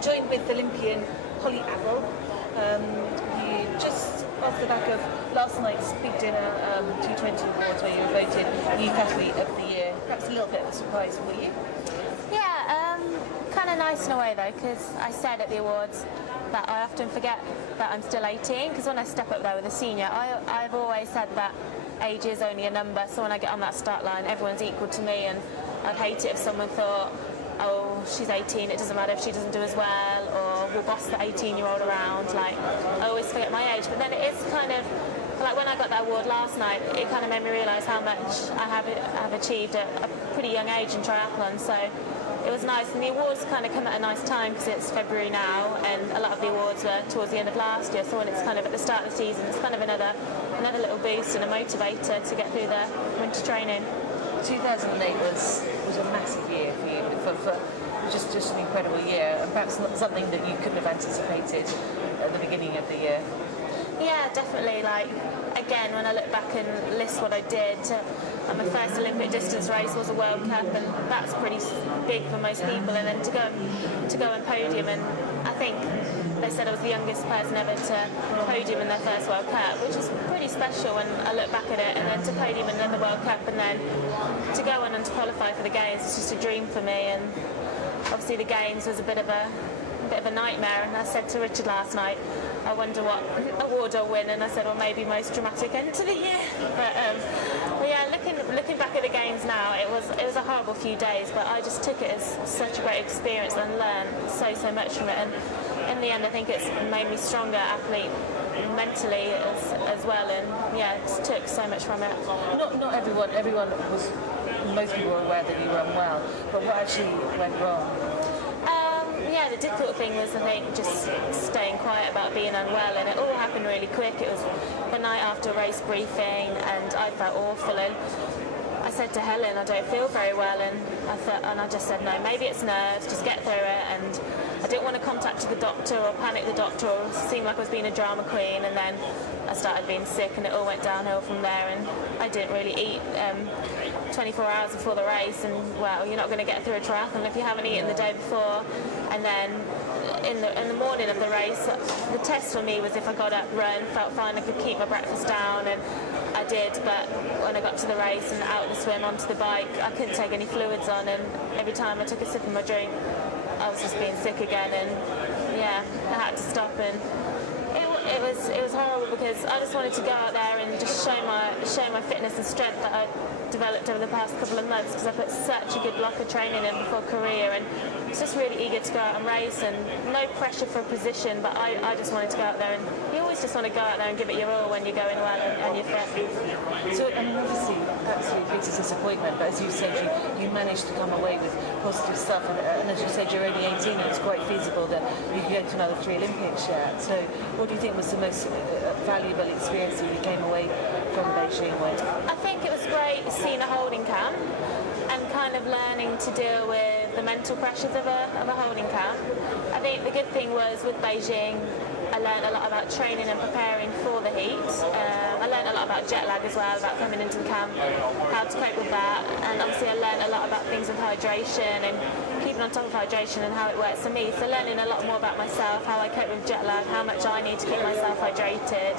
joined with Olympian Hollie Avil. You just off the back of last night's big dinner, 220 awards, where you were voted Youth Athlete of the Year. Perhaps a little bit of a surprise for you. Yeah, kind of nice in a way though, because I said at the awards that I often forget that I'm still 18, because when I step up there with a senior, I've always said that age is only a number, so when I get on that start line, everyone's equal to me, and I'd hate it if someone thought, oh, she's 18, it doesn't matter if she doesn't do as well, or we'll boss the 18-year-old around. Like, I always forget my age, but then it is kind of, like when I got that award last night, it kind of made me realise how much I have achieved at a pretty young age in triathlon, so it was nice. And the awards kind of come at a nice time because it's February now, and a lot of the awards were towards the end of last year, so when it's kind of at the start of the season, it's kind of another little boost and a motivator to get through the winter training. 2008 was a massive year for you, for just an incredible year, and perhaps not something that you couldn't have anticipated at the beginning of the year. Yeah, definitely. Like, again, when I look back and list what I did, my first Olympic distance race was a World Cup, and that's pretty big for most people. And then to go and podium, and I think they said I was the youngest person ever to podium in their first World Cup, which is pretty special when I look back at it. And then to podium in another World Cup, and then to go on and to qualify for the Games, it's just a dream for me. And obviously the Games was a bit of a nightmare, and I said to Richard last night, I wonder what award I'll win, and I said, well, maybe most dramatic end to the year. But yeah, looking back at the Games now, it was a horrible few days, but I just took it as such a great experience and learned so much from it. And in the end, I think it's made me stronger athlete mentally as well, and yeah, it took so much from it. Not everyone was. Most people were aware that you were unwell, but what actually went wrong? Yeah, the difficult thing was, I think, just staying quiet about being unwell, and it all happened really quick. It was the night after a race briefing, and I felt awful, and I said to Helen, I don't feel very well, and I just said, no, maybe it's nerves, just get through it. And I didn't want to contact the doctor or panic the doctor or seem like I was being a drama queen, and then I started being sick, and it all went downhill from there. And I didn't really eat 24 hours before the race, and well, you're not going to get through a triathlon if you haven't eaten the day before. And then in the morning of the race, the test for me was if I got up, run, felt fine, I could keep my breakfast down, and I did. But when I got to the race and out the swim onto the bike, I couldn't take any fluids on, and every time I took a sip of my drink, I was just being sick again, and yeah, I had to stop. And it was horrible, because I just wanted to go out there and just show my fitness and strength that I developed over the past couple of months, because I put such a good block of training in before Korea, and I was just really eager to go out and race, and no pressure for a position, but I just wanted to go out there, and you always just want to go out there and give it your all when you're going well and you're fit. So, I mean, obviously, absolutely biggest disappointment, but as you said, you managed to come away with positive stuff, and as you said, you're only 18, and it's quite feasible that you could get to another 3 Olympics yet. So what do you think was the most valuable experience that you came away from Beijing with? I think it was great seeing a holding camp and kind of learning to deal with the mental pressures of a holding camp. I think the good thing was with Beijing, I learned a lot about training and preparing for the heat. I learned a lot about jet lag as well, about coming into the camp, how to cope with that, and obviously I learned a lot about things with hydration and keeping on top of hydration and how it works for me. So learning a lot more about myself, how I cope with jet lag, how much I need to keep myself hydrated.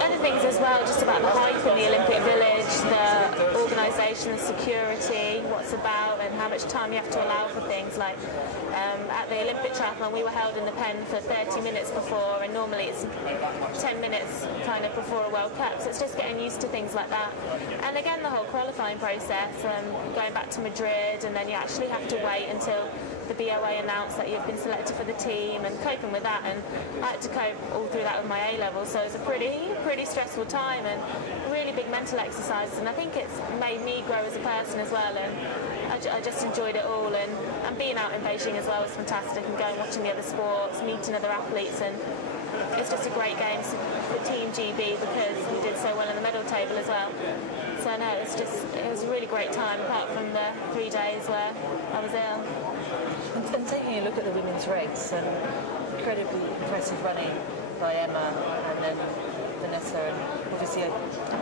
Other things as well, just about the hype in the Olympic Village, the organisation, the security, what's about, and how much time you have to allow for things. Like at the Olympic triathlon, we were held in the pen for 30 minutes before, and normally it's 10 minutes kind of before a World Cup, so it's just getting used to things like that. And again, the whole qualifying process, going back to Madrid, and then you actually have to wait until the BOA announced that you've been selected for the team, and coping with that, and I had to cope all through that with my A level, so it was a pretty stressful time and really big mental exercises, and I think it's made me grow as a person as well, and I just enjoyed it all, and being out in Beijing as well was fantastic, and going watching the other sports, meeting other athletes, and it's just a great game for Team GB because we did so well in the medal table as well. So no, it was a really great time, apart from the 3 days where I was ill. And taking a look at the women's race, and incredibly impressive running by Emma, and then the Vanessa, and obviously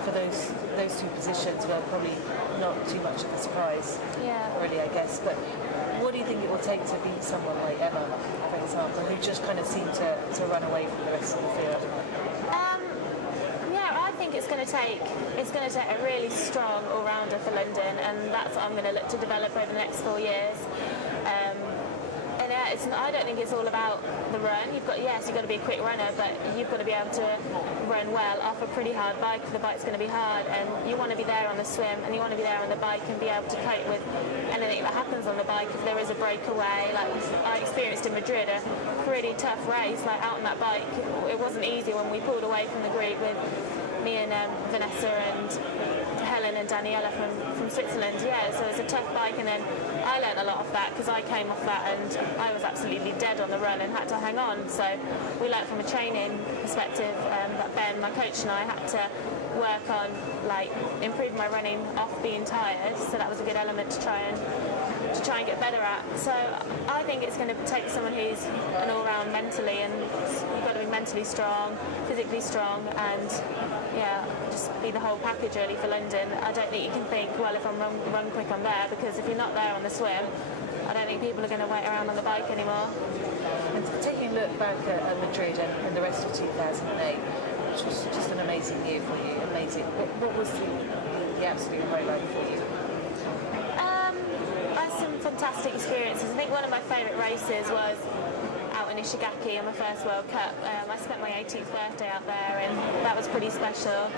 for those two positions, well, probably not too much of a surprise, really, I guess. But what do you think it will take to beat someone like Emma, for example, who just kind of seemed to run away from the rest of the field? I think it's going to take a really strong all-rounder for London, and that's what I'm going to look to develop over the next 4 years. I don't think it's all about the run. You've got to be a quick runner, but you've got to be able to run well off a pretty hard bike. The bike's going to be hard, and you want to be there on the swim, and you want to be there on the bike and be able to cope with anything that happens on the bike. If there is a breakaway, like I experienced in Madrid, a pretty tough race, like out on that bike. It wasn't easy when we pulled away from the group with me and Vanessa and Helen and Daniela from Switzerland. So it's a tough bike, and then I learned a lot off that because I came off that and I was absolutely dead on the run and had to hang on. So we learned from a training perspective that Ben, my coach, and I had to work on like improving my running off being tired. So that was a good element to try and get better at. So I think it's going to take someone who's an all-round mentally, and you've got to be mentally strong, physically strong, and just be the whole package really for London. I don't think you can think, well, if I'm run quick, I'm there, because if you're not there on the swim, I don't think people are going to wait around on the bike anymore. And taking a look back at Madrid and the rest of 2008, which was just an amazing year for you, amazing. What was the absolute highlight for you? I had some fantastic experiences. I think one of my favourite races was out in Ishigaki on my first World Cup. I spent my 18th birthday out there, and that was pretty special.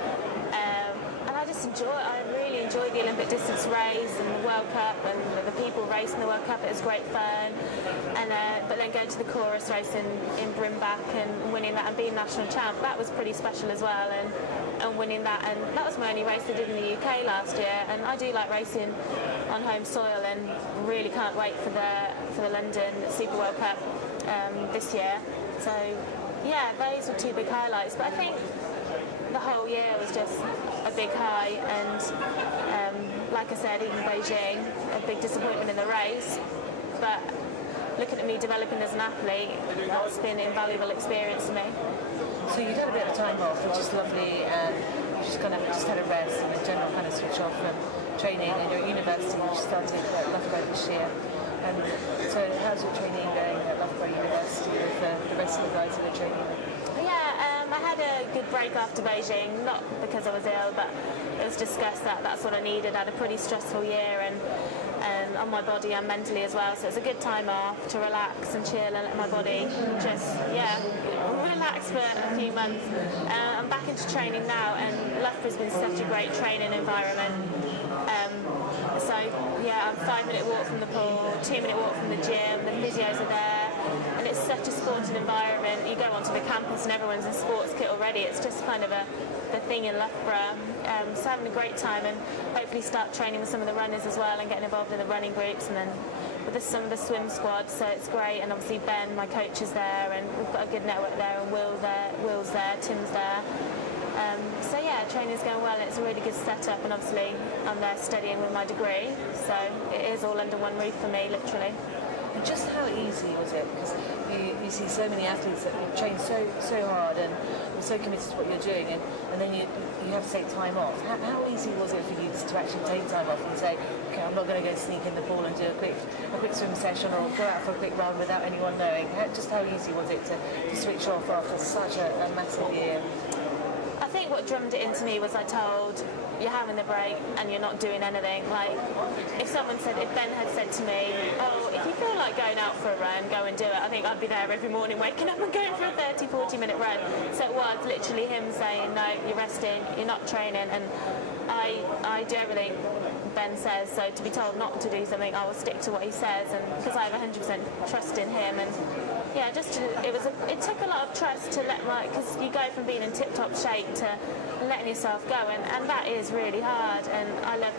And I really enjoyed the Olympic distance race and the World Cup and the people racing the World Cup. It was great fun. But then going to the chorus race in Brimbach and winning that and being national champ, that was pretty special as well. And winning that, and that was my only race I did in the UK last year. And I do like racing on home soil, and really can't wait for the London Super World Cup this year. So those were two big highlights. But I think the whole year was just a big high, and like I said, even Beijing, a big disappointment in the race. But looking at me developing as an athlete, that's been an invaluable experience to me. So you'd had a bit of time off, which is lovely, and you just had a rest and a general kind of switch off from training in your university, which started at Loughborough this year. So how's your training going at Loughborough University with the rest of the guys that are training? I had a good break after Beijing, not because I was ill, but it was discussed that that's what I needed. I had a pretty stressful year, and on my body and mentally as well, so it's a good time off to relax and chill and let my body just relax for a few months. I'm back into training now, and Loughborough's been such a great training environment. I'm 5-minute walk from the pool, 2-minute walk from the gym, the physios are there, and it's such a sporting environment. You go onto the campus and everyone's in sports kit already. It's just kind of the thing in Loughborough. So having a great time, and hopefully start training with some of the runners as well and getting involved in the running groups, and then with some of the swim squads, so it's great. And obviously Ben, my coach, is there, and we've got a good network there, and Will's there, Tim's there. Training's going well, and it's a really good setup, and obviously I'm there studying with my degree, so it is all under one roof for me, literally. And just how easy was it? Because you see so many athletes that train so hard and are so committed to what you're doing, and then you have to take time off. How easy was it for you to actually take time off and say, okay, I'm not going to go sneak in the pool and do a quick swim session, or go out for a quick run without anyone knowing? Just how easy was it to switch off after such a massive year? I think what drummed it into me was I told, you're having the break and you're not doing anything. Like, if Ben had said to me, oh, if you feel like going out for a run, go and do it, I think I'd be there every morning waking up and going for a 30-40 minute run. So it was literally him saying, no, you're resting, you're not training, and I do everything Ben says. So to be told not to do something, I will stick to what he says, and because I have 100% trust in him. And it took a lot of trust to because you go from being in tip-top shape to letting yourself go, and that is really hard, and I love